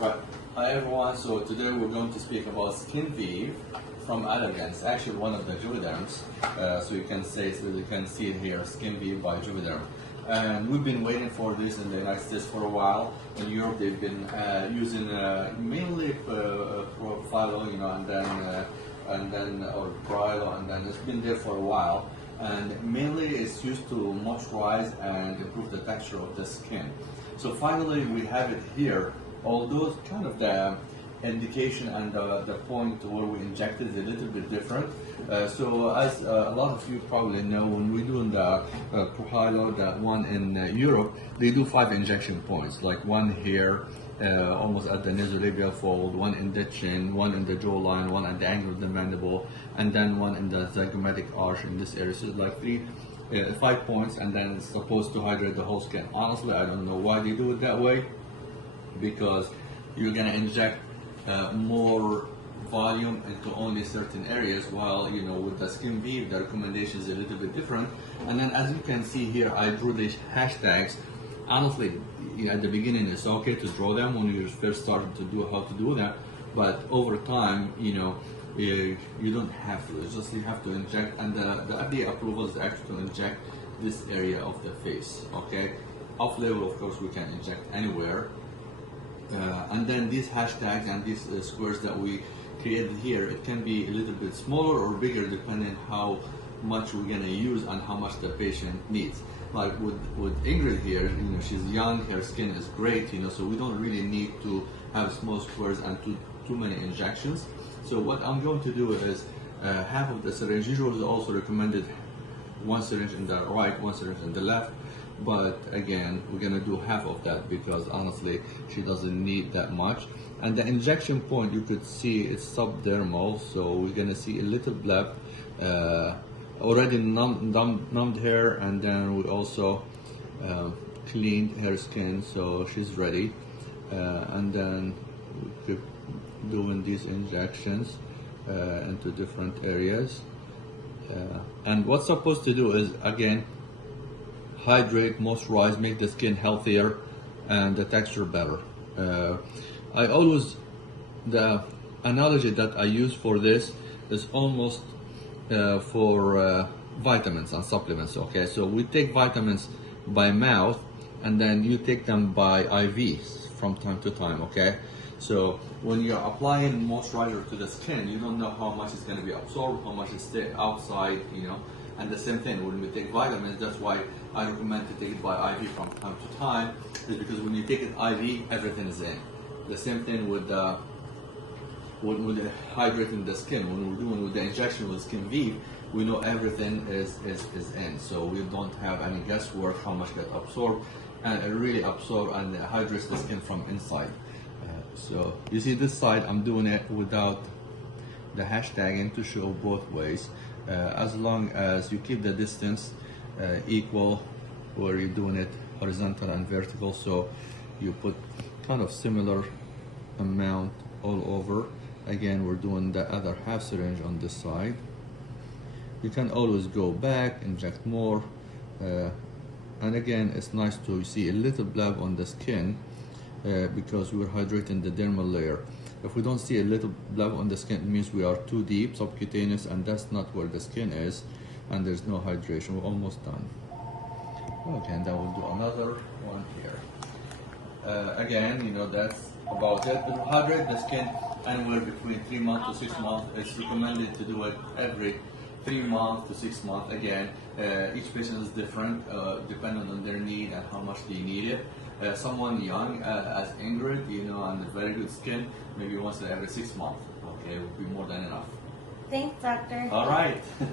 Right. Hi everyone, so today we're going to speak about Skinvive from Allergan. It's actually one of the Juvederms. So you can see it here, Skinvive by Juvederm. And we've been waiting for this in the United States for a while. In Europe they've been using mainly Profilo, and then or Brilo, and then it's been there for a while. And mainly it's used to moisturize and improve the texture of the skin. So finally we have it here. Although kind of the indication and the point where we inject it is a little bit different. So as a lot of you probably know, when we're doing the Profilo, that one in Europe, they do 5 injection points, like one here, almost at the nasolabial fold, one in the chin, one in the jawline, one at the angle of the mandible, and then one in the zygomatic arch in this area. So it's like 5 points, and then it's supposed to hydrate the whole skin. Honestly, I don't know why they do it that way, because you're going to inject more volume into only certain areas, while with the Skinvive the recommendation is a little bit different. And then as you can see here, I drew these hashtags. Honestly, at the beginning it's okay to draw them when you first started to do how to do that, but over time you don't have to. It's just you have to inject, and the FDA approval is actually to inject this area of the face. Okay, off label of course we can inject anywhere. And then these hashtags and these squares that we created here, it can be a little bit smaller or bigger depending how much we're gonna use and how much the patient needs. Like with Ingrid here, she's young, her skin is great, so we don't really need to have small squares and too many injections. So what I'm going to do is half of the syringe. Usually also recommended one syringe in the right, one syringe in the left. But again, we're gonna do half of that because honestly she doesn't need that much. And the injection point, you could see it's subdermal, so we're gonna see a little bleb, already numbed hair, and then we also cleaned her skin, so she's ready. And then we keep doing these injections into different areas. And what's supposed to do is, again, hydrate, moisturize, make the skin healthier and the texture better. The analogy that I use for this is almost for vitamins and supplements. Okay, so we take vitamins by mouth, and then you take them by IVs from time to time. Okay, so when you're applying moisturizer to the skin, you don't know how much is going to be absorbed, how much is stay outside, And the same thing when we take vitamins. That's why I recommend to take it by IV from time to time, is because when you take it IV, everything is in. The same thing with hydrating the skin. When we're doing with the injection with Skinvive, we know everything is in, so we don't have any guesswork how much gets absorbed, and it really absorbs and hydrates the skin from inside. So you see this side, I'm doing it without the hashtagging to show both ways. As long as you keep the distance equal, where you're doing it horizontal and vertical, so you put kind of similar amount all over. Again, we're doing the other half syringe on this side. You can always go back, inject more, and again, it's nice to see a little bleb on the skin because we're hydrating the dermal layer. If we don't see a little bleb on the skin, it means we are too deep, subcutaneous, and that's not where the skin is, and there's no hydration. We're almost done. Okay, and then we'll do another one here. Again, that's about it. But hydrate the skin anywhere between 3 months to 6 months. It's recommended to do it every 3 months to 6 months. Again, each patient is different, depending on their need and how much they need it. Someone young as Ingrid, and very good skin, maybe once every 6 months, okay, would be more than enough. Thanks, doctor. All right.